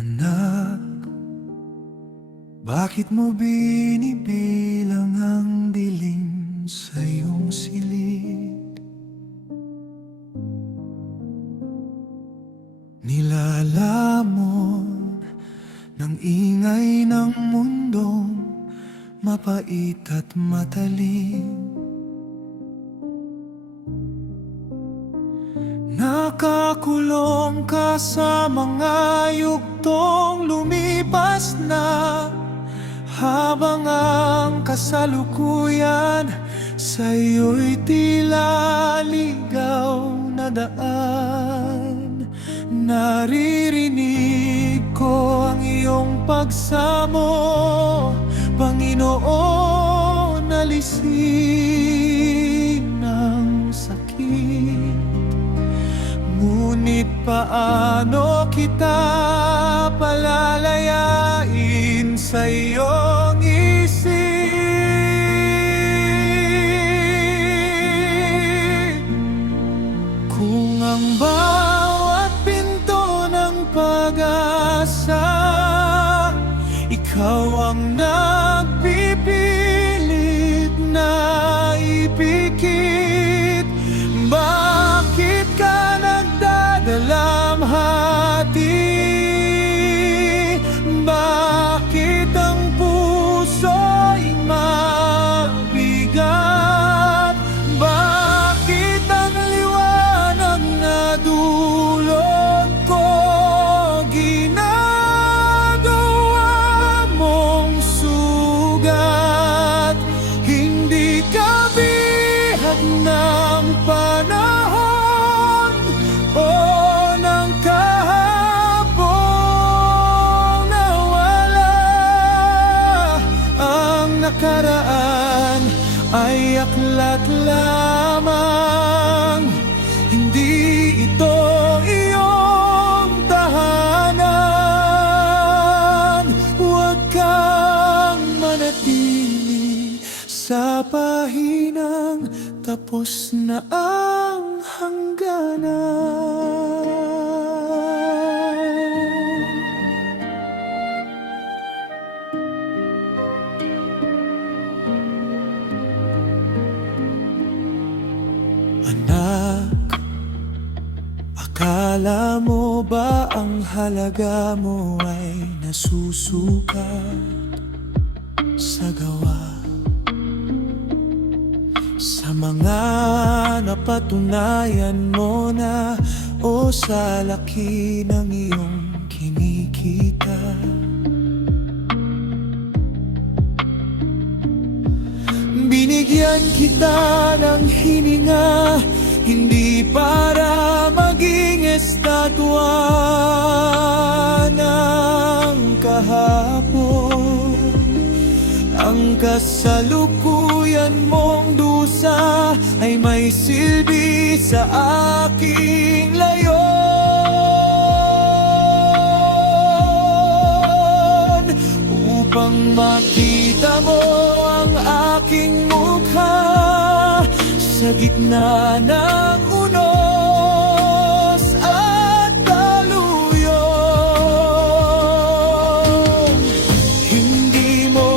Anak, bakit mo binibilang ang dilim sa iyong silid? Nilalamon ng ingay ng mundong mapait at matalim. Nakakulong ka sa mga yugtong lumipas na, habang ang kasalukuyan sa'yo'y tila ligaw na daan. Naririnig ko ang iyong pagsamo, Panginoon, alisin ang sakit. Ngunit paano kita palalayain sa iyong isip? Kung ang bawat pinto ng pag-asa, ikaw ang nagpipilit na ipikit, bakit ka nagdadalamhati? Bakit ang puso'y mabigat? Bakit ang liwanag na dulot ko ginagawa mong sugat? Hindi ka bihag ng panahon o ng kahapong nawala. Ang nakaraan ay aklat lamang, hindi ito iyong tahanan. Huwag kang manatili sa pahinang tapos na ang hangganan. Anak, akala mo ba ang halaga mo ay nasusukat sa gawa? Sa mga napatunayan mo na o sa laki ng iyong kinikita? Binigyan kita ng hininga, hindi para maging estatwa ng kahapon. Ang kasalukuyan mong dusa ay may silbi sa aking layon. Upang makita mo ang aking mukha sa gitna ng unos at taluyong. Hindi mo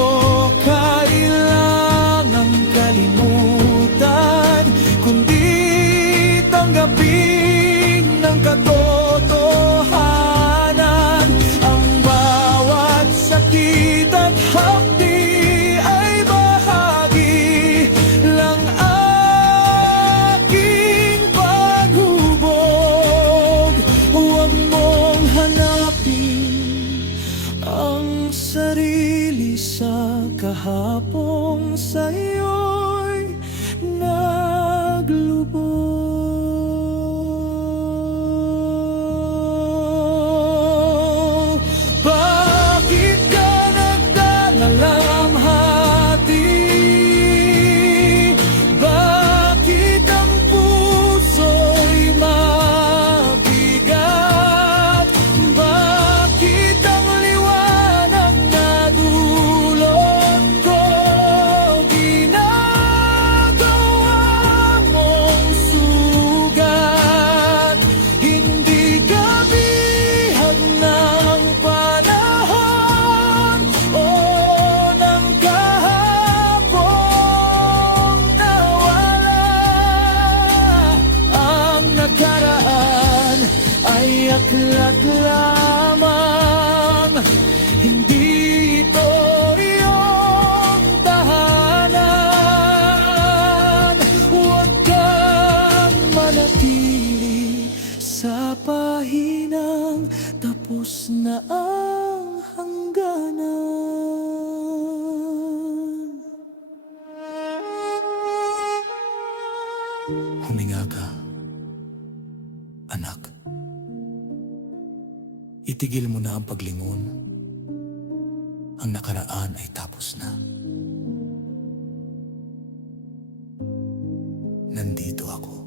kailangang kalimutan, kundi tanggapin ng katotohanan. Ang bawat sakit at hapdi ay bahagi lang aking paghubog. Huwag mong hanapin ang sarili sa kahapong sa'yo'y naglubog. Bakit ka nagdadalamhati? Bakit ang puso'y mabigat? Bakit ang liwanag na dulot ko ginagawa aklat lamang. Hindi ito iyong tahanan. Huwag kang manatili sa pahinang tapos na ang hangganan. Huminga ka, anak. Itigil mo na ang paglingon. Ang nakaraan ay tapos na. Nandito ako.